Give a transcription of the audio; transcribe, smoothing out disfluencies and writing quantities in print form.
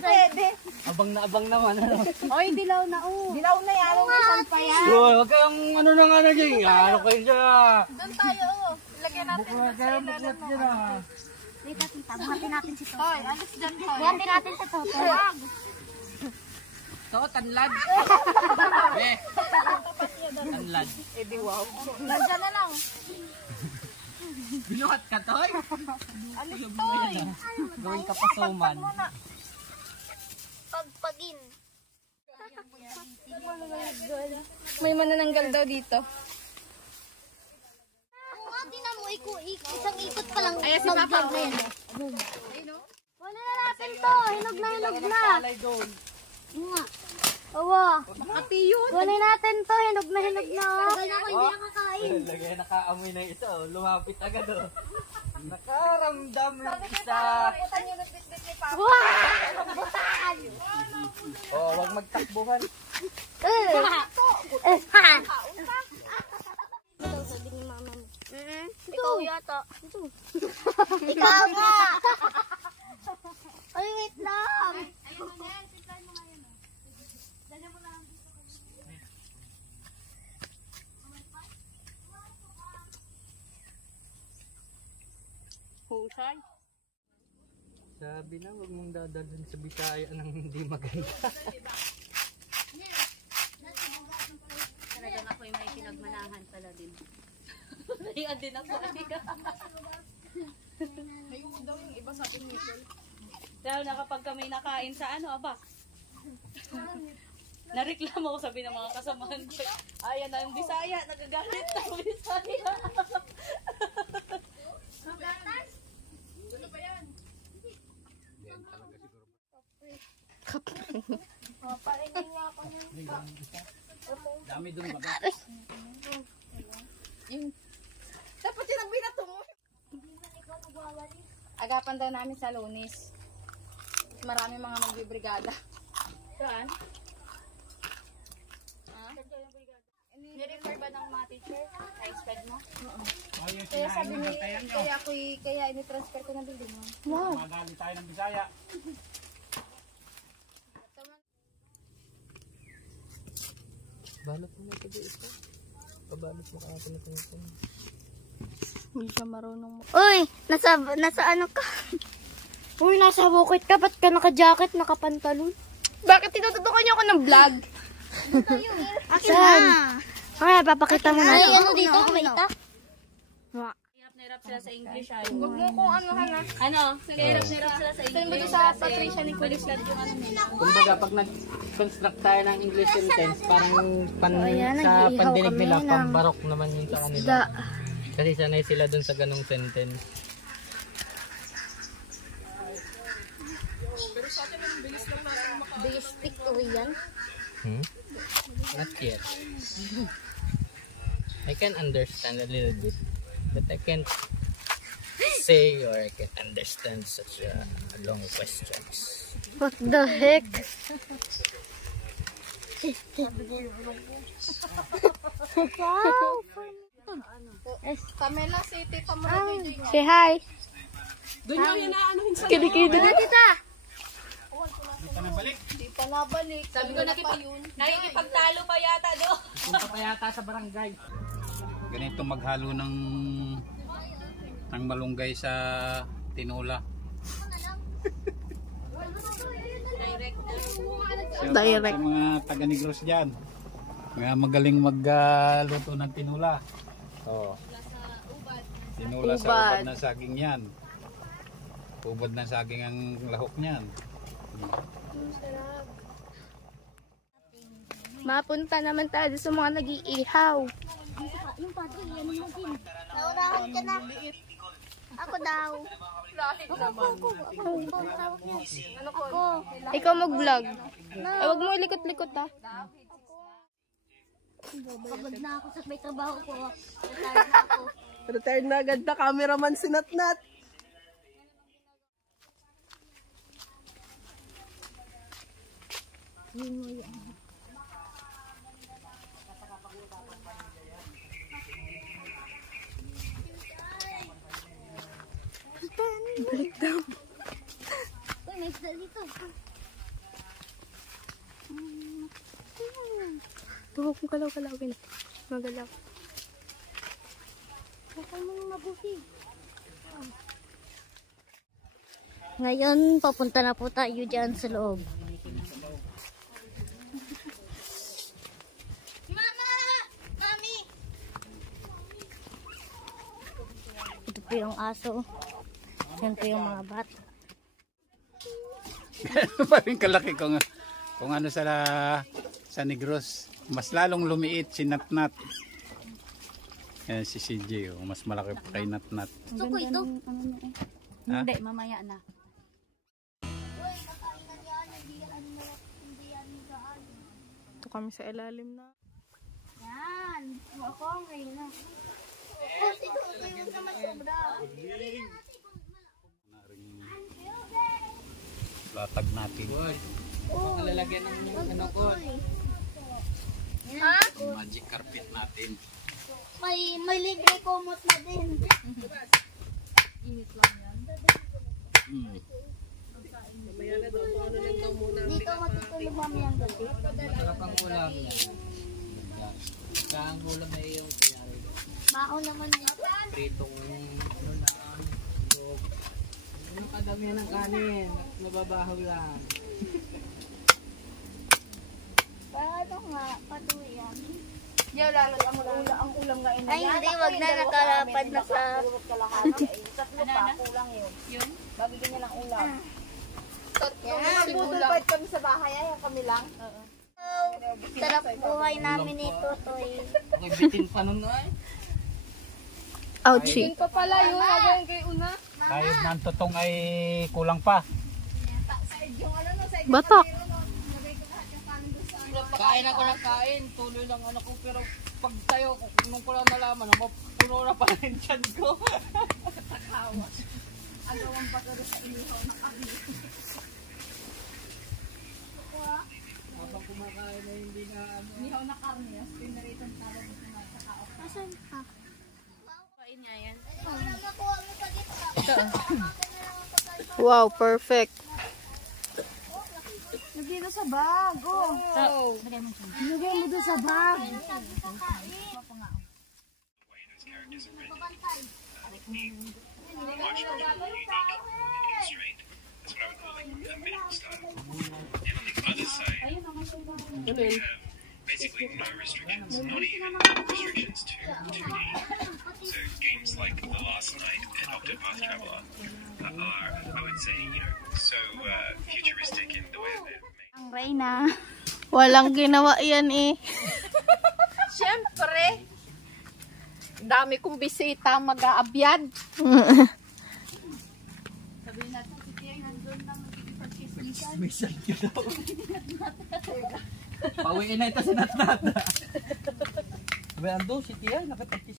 pwede. Abang naman, ano? Oy, dilaw na, oh. Dilaw na yan. Saan pa yan? Huwag kang ano na nga na dyan. Ano kayo dyan? Doon tayo, oh. Lagyan natin Buklat dyan, buklat dyan ah. Wait, tita. Buhatin natin si Toto. Hoy, alis dyan, Hoy. Buhatin natin si Toto. Huwag. Ito, tanlad. Eh, tanlad. Eh, di wow. Nandiyan na lang. Binuhat ka, Toy? Alis, Toy. Gawin ka pasuman. Pagpagin. May manananggal daw dito. Ang atin mo, isang ikot pa lang. Ayan si Papa. Wala na natin to. Hinog na. Nga. Awa. Wala natin to. Hinog na. Tagal na ako hindi nakakain. Lagay nakaamoy na ito. Lumapit agad oh. Nakaramdam ng isa. Wow! Oh, wag magtakbuhan. Sabi ni mama mo. Ikaw yata. Ikaw nga! Ay, wait lang. Husay. Sabi na, wag mong dadalhin sa Bisaya nang hindi maganda. Talagang ako may pinagmanahan pala din. Naiyan din ako. May daw yung iba sa atin nito. Lalo na kapag kami nakain sa ano, aba. Nareklamo ko, sabi ng mga kasamahan ko. Ayan na yung Bisaya, nagagalit na yung Bisaya. Ano ba yan? Paingin nga ako ng Dami dun ba? Dapat yun ang binato mo. hindi man ikaw nagwawali. Agapan daw namin sa Lunes. Marami mga magbibrigada. Saan? Ni-refer ba ng mga teacher? Sa-exped mo? Kaya sabi ni, kaya ini-transfer ko ng building mo. Wow. Madali tayo ng Bisaya. Balot mo na ito dito. Pabalot mo ka natin ito. Hindi siya marunong mo. Uy, nasa ano ka? Uy, nasa bukit ka. Ba't ka naka-jacket, naka-pantalon? Bakit tinututukan niyo ako ng vlog? Akin na. Okay, papakita mo na. Ay, ano dito? Kita? Hirap na hirap sila sa English ay. Huwag mo kung ano ha na. Ano? Hirap na hirap sila sa English. Ito mo sa Patricia ni Kulis lang yung ano nila. Kumbaga pag nag-construct tayo ng English sentence, parang ayan, sa nag-iihaw pandinig kami nila, ng pambarok naman yung sa kanila. Kasi sanay sila dun sa ganong sentence. Do you speak Korean? Not yet. I can understand a little bit, but I can't say or I can't understand such long questions. What the heck? Wow! Pamela City, Pamela City. Say hi. Doon yung hinaanuhin sa Kinikita na tita. Hindi pa nabalik. Sabi ko nakikipagtalo pa yata do. Punta pa yata sa barangay. Ganito maghalo ng malunggay sa tinola. Direct. Sa mga taga-Negros dyan. Mga magaling magluto ng tinola. Oh. Tinola sa ubad ng saging yan. Ubad ng saging ang lahok niyan. Mapunta naman tayo sa mga nag-iihaw. Yung pati, yan yung din. Naurahan ka na. Ako daw. Ako. Ikaw mag-vlog. Ay, wag mo ilikot-likot ha. Pagod na ako sa may trabaho ko. Retired na ako. Retired na agad na cameraman si Natnat. Uy, may isda dito. Huwag mong galaw-galawin. Magalaw. Huwag mong mabuti. Ngayon, papunta na po tayo dyan sa loob. Mama! Mami! Ito po yung aso. Yan po yung mga bata. Parang kalaki kung ano sa Negros. Mas lalong lumiit si Natnat. Yan si CJ. Oh. Mas malaki pa kay Natnat. Gusto ko ito. Ha? Hindi, mamaya na. Ito kami sa ilalim na. Yan. Ako ngayon na. Ito yung naman sobra. Latag natin. Ang lalagyan ng ano ko. Ha? Magic carpet natin. May libre kumot na din. Dito matutulog mamayang gabi. Sarap ang ulam niya. Saan ulam na yung kanyari. Mao naman niya. Pritong ano na. Ano kadamihan ng kanin. Mababahaw lang. Paano nga? Patuyan. Yan, lalo ang ulam nga ina. Ay, hindi. Wag na nakalapad na sa... Tatlo pa, kulang yun. Yun? Bagay niya lang ulam. Yan. Magputulpad kami sa bahay, ay kami lang. Sarap buhay namin ito, Toy. Okay, bitin pa nun ay. Ouchie. Pa pala yun, nagawin kay una. Kahit ng tutong ay kulang pa. Batak. Kain ako ng kain. Tuloy lang anak ko. Pero pag tayo, nung ko lang nalaman, puno na pa rin dyan ko. Takawa. Agawang pagkaro sa inihaw na kami. Habang kumakain na hindi na ano. Inihaw na karne. As pinaritan tawag mo sa tao. Asan ka? Kain niya yan. Nakuha mo pa dito. Wow, perfect. Lagay na sa bag. Oh. Lagay mo doon sa bag. Basically no restrictions, not even restrictions to eat. So games like The Last Night and Octopath Traveler are, I would say, so futuristic in the way that they're made. Ang Reyna. Walang ginawa yan eh. Siyempre. Dami kong bisita mag-aabyad. Sabihin natin, si Tia nandun lang magkikipag-chismisan. Misan ka daw. Pawiin na ito si Natnat. Sabi, ando si Tia, nakapagkis.